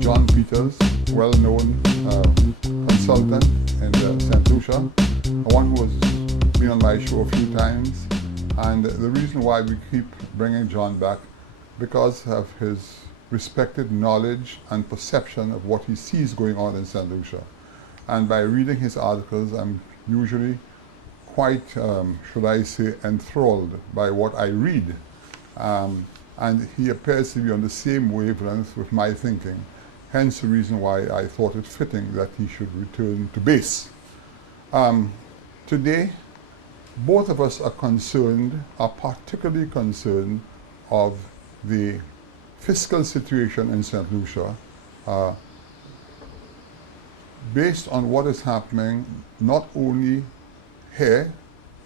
John Peters, well-known consultant in St. Lucia, one who has been on my show a few times. And the reason why we keep bringing John back, because of his respected knowledge and perception of what he sees going on in St. Lucia. And by reading his articles, I'm usually quite, should I say, enthralled by what I read. And he appears to be on the same wavelength with my thinking. Hence the reason why I thought it fitting that he should return to base. Today, both of us are particularly concerned of the fiscal situation in St. Lucia, based on what is happening not only here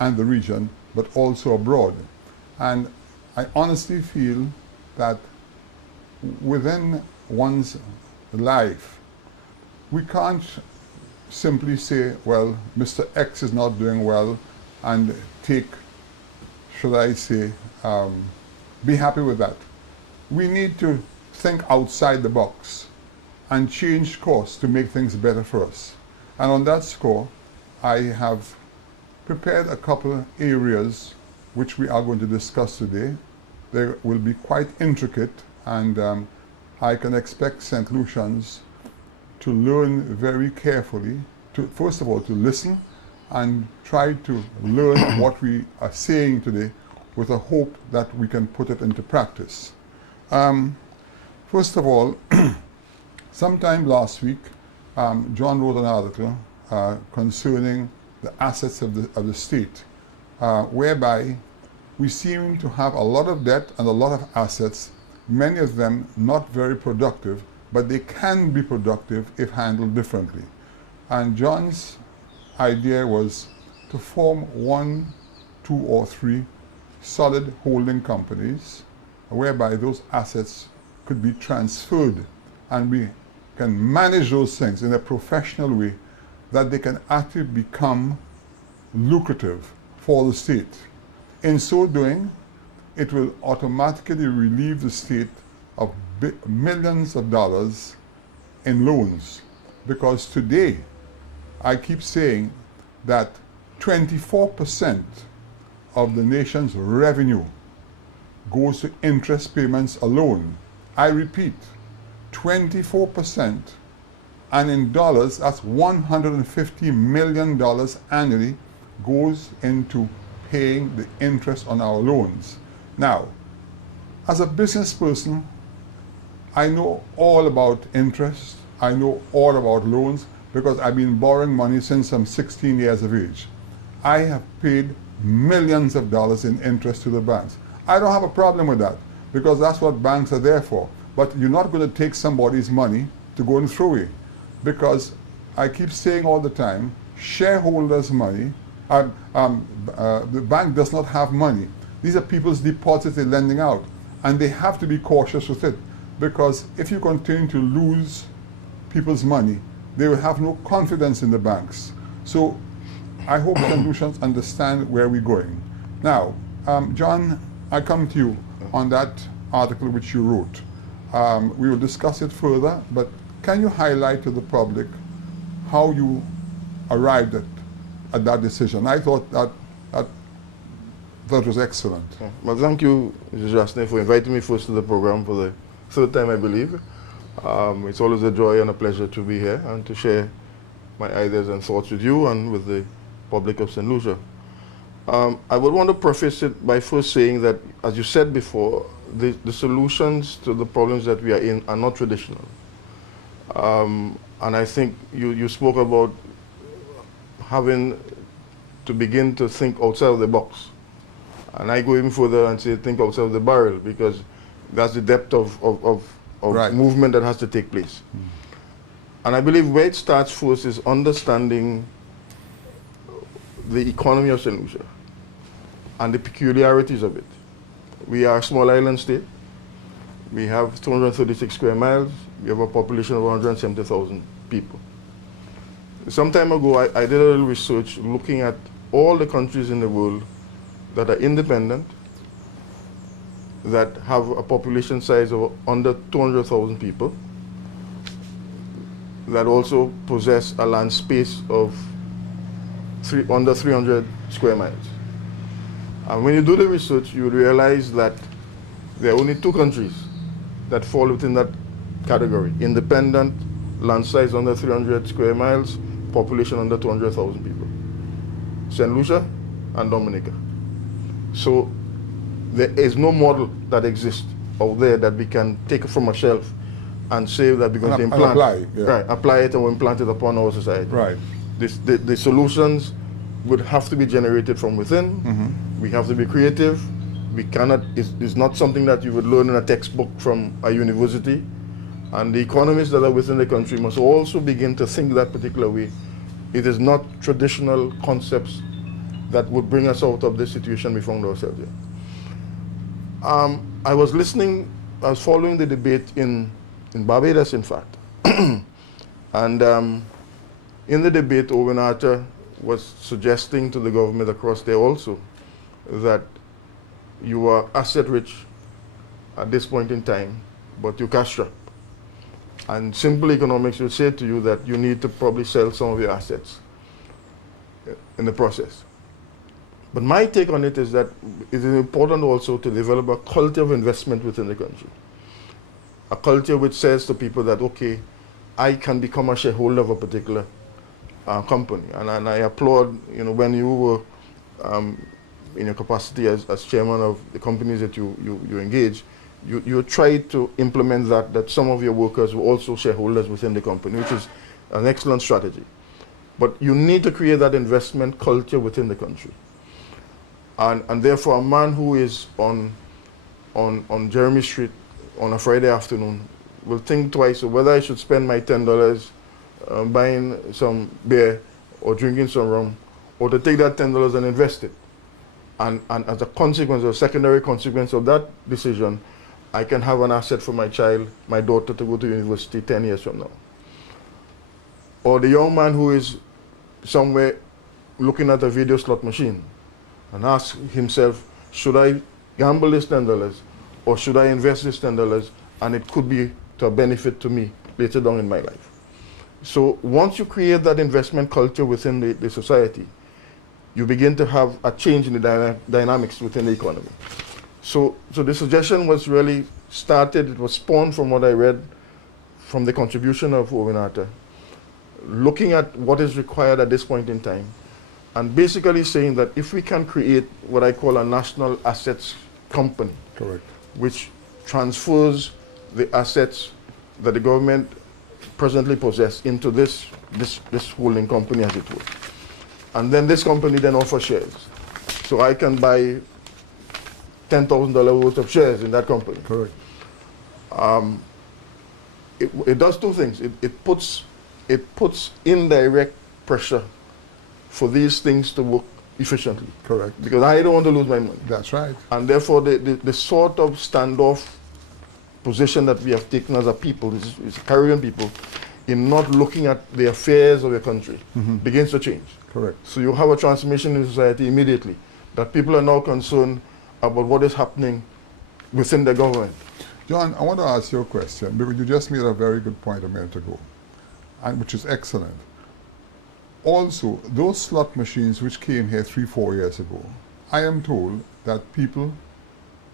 and the region, but also abroad. And I honestly feel that within one's life, we can't simply say, well, Mr. X is not doing well, and take, should I say, be happy with that. We need to think outside the box and change course to make things better for us. And on that score, I have prepared a couple areas which we are going to discuss today. They will be quite intricate, and I can expect St. Lucians to learn very carefully, first of all, to listen and try to learn what we are saying today with a hope that we can put it into practice. First of all, sometime last week, John wrote an article concerning the assets of the state, whereby we seem to have a lot of debt and a lot of assets, many of them not very productive, but they can be productive if handled differently. And John's idea was to form 1, 2, or 3 solid holding companies, whereby those assets could be transferred and we can manage those things in a professional way, that they can actually become lucrative for the state. In so doing, it will automatically relieve the state of millions of dollars in loans. Because today, I keep saying that 24% of the nation's revenue goes to interest payments alone. I repeat, 24%, and in dollars, that's $150 million annually goes into paying the interest on our loans. Now, as a business person, I know all about interest. I know all about loans because I've been borrowing money since I'm 16 years of age. I have paid millions of dollars in interest to the banks. I don't have a problem with that because that's what banks are there for. But you're not going to take somebody's money to go and throw away, because I keep saying all the time, shareholders' money, the bank does not have money. These are people's deposits they're lending out, and they have to be cautious with it, because if you continue to lose people's money, they will have no confidence in the banks. So I hope St. Lucians understand where we're going. Now, John, I come to you on that article which you wrote. We will discuss it further, but can you highlight to the public how you arrived at that decision? I thought that was excellent. Yeah. Well, thank you, Mr. Jasne, for inviting me first to the program for the 3rd time, I believe. It's always a joy and a pleasure to be here and to share my ideas and thoughts with you and with the public of St. Lucia. I would want to preface it by first saying that, as you said before, the solutions to the problems that we are in are not traditional. And I think you spoke about having to begin to think outside of the box. And I go even further and say think outside of the barrel, because that's the depth of right. movement that has to take place. And I believe where it starts first is understanding the economy of St. Lucia and the peculiarities of it. We are a small island state. We have 236 square miles. We have a population of 170,000 people. Some time ago, I did a little research looking at all the countries in the world that are independent, that have a population size of under 200,000 people, that also possess a land space of under 300 square miles. And when you do the research, you realize that there are only 2 countries that fall within that category: independent, land size under 300 square miles, population under 200,000 people. St. Lucia and Dominica. So there is no model that exists out there that we can take from a shelf and say that we're going to implant, apply, yeah. Right, apply it and we implant it upon our society. Right. The solutions would have to be generated from within. Mm-hmm. We have to be creative. We cannot, it's not something that you would learn in a textbook from a university. And the economists that are within the country must also begin to think that particular way. It is not traditional concepts that would bring us out of the situation we found ourselves in. I was following the debate in Barbados, in fact. And in the debate, Owen Arthur was suggesting to the government across there also that you are asset rich at this point in time, but you're cash strapped. And simple economics will say to you that you need to probably sell some of your assets in the process. But my take on it is that it is important also to develop a culture of investment within the country. A culture which says to people that, okay, I can become a shareholder of a particular company. And I applaud, when you were in your capacity as chairman of the companies that you engage, you try to implement that some of your workers were also shareholders within the company, which is an excellent strategy. But you need to create that investment culture within the country. And therefore, a man who is on Jeremy Street on a Friday afternoon will think twice of whether I should spend my $10 buying some beer or drinking some rum, or to take that $10 and invest it. And as a consequence, or secondary consequence of that decision, I can have an asset for my child, my daughter, to go to university 10 years from now. Or the young man who is somewhere looking at a video slot machine and ask himself, should I gamble this $10 or should I invest this $10, and it could be to a benefit to me later down in my life. So once you create that investment culture within the society, you begin to have a change in the dynamics within the economy. So the suggestion was really started, it was spawned from what I read from the contribution of Owen Arthur, looking at what is required at this point in time, and basically saying that if we can create what I call a national assets company, correct, which transfers the assets that the government presently possess into this holding company, as it were. And then this company then offers shares. So I can buy $10,000 worth of shares in that company. correct. It does 2 things. It puts indirect pressure for these things to work efficiently. Correct. Because I don't want to lose my money. That's right. And therefore, the sort of standoff position that we have taken as a people, as Caribbean people, in not looking at the affairs of your country, begins to change. Correct. So you have a transformation in society immediately, that people are now concerned about what is happening within the government. John, I want to ask you a question, because you just made a very good point a minute ago, and which is excellent. Also, those slot machines which came here 3-4 years ago, I am told that people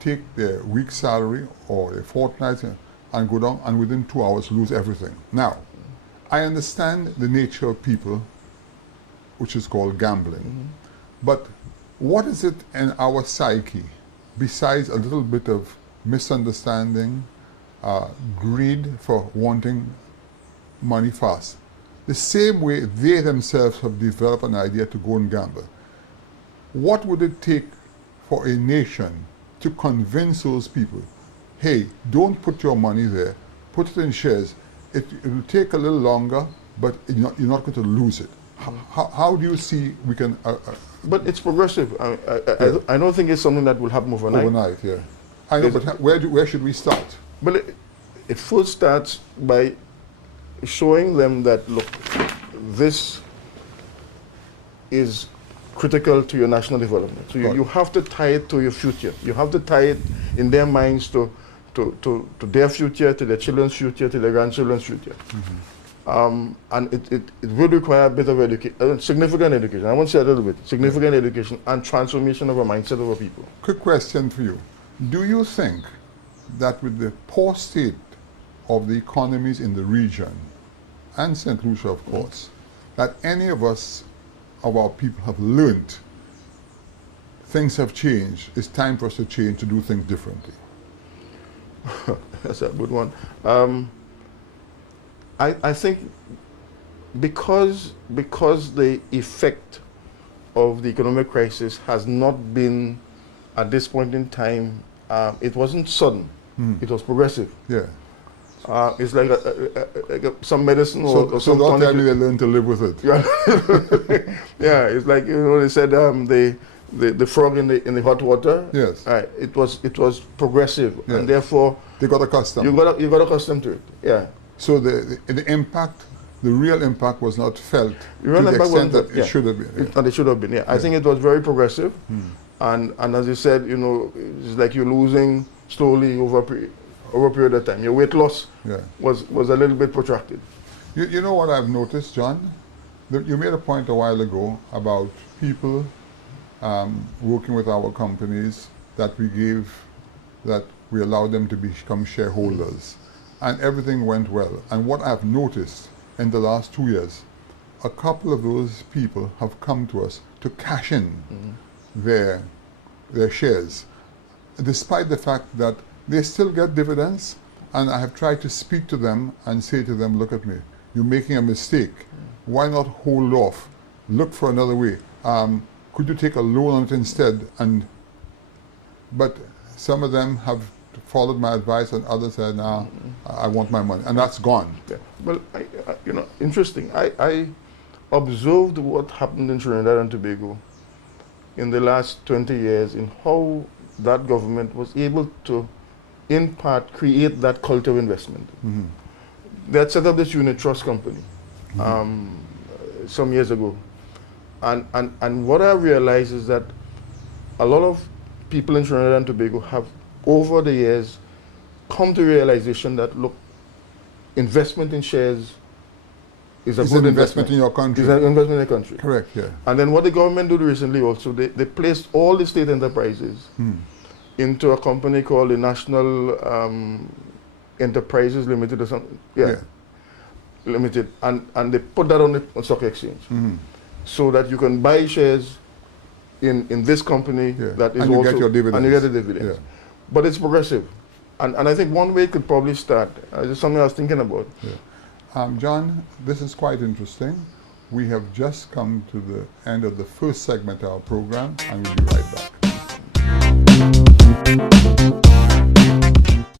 take their week's salary or their fortnight and go down and within 2 hours lose everything. Now, I understand the nature of people, which is called gambling, but what is it in our psyche, besides a little bit of misunderstanding, greed for wanting money fast? The same way they themselves have developed an idea to go and gamble. What would it take for a nation to convince those people, hey, don't put your money there, put it in shares. It will take a little longer, but you're not going to lose it. How do you see we can... but it's progressive. I don't think it's something that will happen overnight. Overnight, yeah. I know, but where should we start? But it first starts by showing them that, look, this is critical to your national development. So you have to tie it to your future. You have to tie it in their minds to their future, to their children's future, to their grandchildren's future. And it would require a bit of education, significant education. I want to say a little bit, significant education and transformation of a mindset of our people. Quick question for you. Do you think that with the poor state of the economies in the region, and St. Lucia, of course, that any of us, of our people, have learned things have changed, it's time for us to change, to do things differently? That's a good one. I think because the effect of the economic crisis has not been, at this point in time, it wasn't sudden, it was progressive. Yeah. It's like, some medicine or So some don't tonic. tell me they learn to live with it. Yeah, yeah. It's like, you know, they said the frog in the hot water. Yes. It was progressive, Yes. and therefore They got accustomed. you got accustomed to it. Yeah. So the impact, the real impact was not felt The real to the impact extent wasn't that felt, yeah. it should have been. And it should have been. Yeah. I think it was very progressive, and as you said, you know, it's like you're losing slowly over a period of time. Your weight loss Yeah. was a little bit protracted. You know what I've noticed, John? You made a point a while ago about people working with our companies that we allowed them to become shareholders, and everything went well. And what I've noticed in the last 2 years, a couple of those people have come to us to cash in their shares, despite the fact that they still get dividends. And I have tried to speak to them and say to them, look at me, you're making a mistake. Why not hold off? Look for another way. Could you take a loan on it instead? But some of them have followed my advice, and others said, nah, I want my money. And that's gone. Yeah. Well, you know, interesting. I observed what happened in Trinidad and Tobago in the last 20 years, in how that government was able to, in part, create that culture of investment. They had set up this unit trust company some years ago. And what I realized is that a lot of people in Trinidad and Tobago have, over the years, come to realization that, look, investment in shares is a It's good an investment in your country. It's an investment in the country. Correct, yeah. And then what the government did recently also, they placed all the state enterprises into a company called the National Enterprises Limited or something. Yeah. Limited. And they put that on the stock exchange. So that you can buy shares in this company that is and you also, get your dividends. and you get the dividends. Yeah. But it's progressive. And I think one way it could probably start, is something I was thinking about. Yeah. John, this is quite interesting. We have just come to the end of the first segment of our program, and we'll be right back.